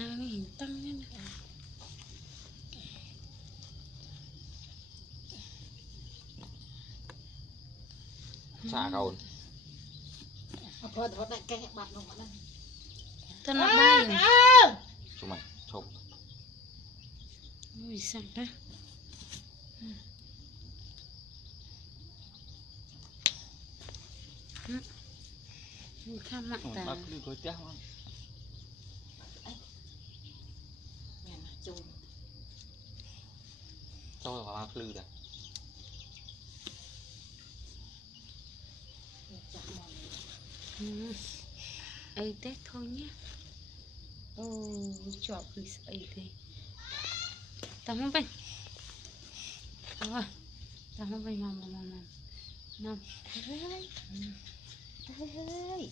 hình tăng lên xả cồn thôi đại cái bạn nó đây tên là bay chúng mày chụp ui sạch đấy khăm mặn ta bác đi coi tiếc không cho vào bác lư đây ấy tết thôi nhé ô chọt thì ấy thế tao không bên rồi tao không bên mà nằm hey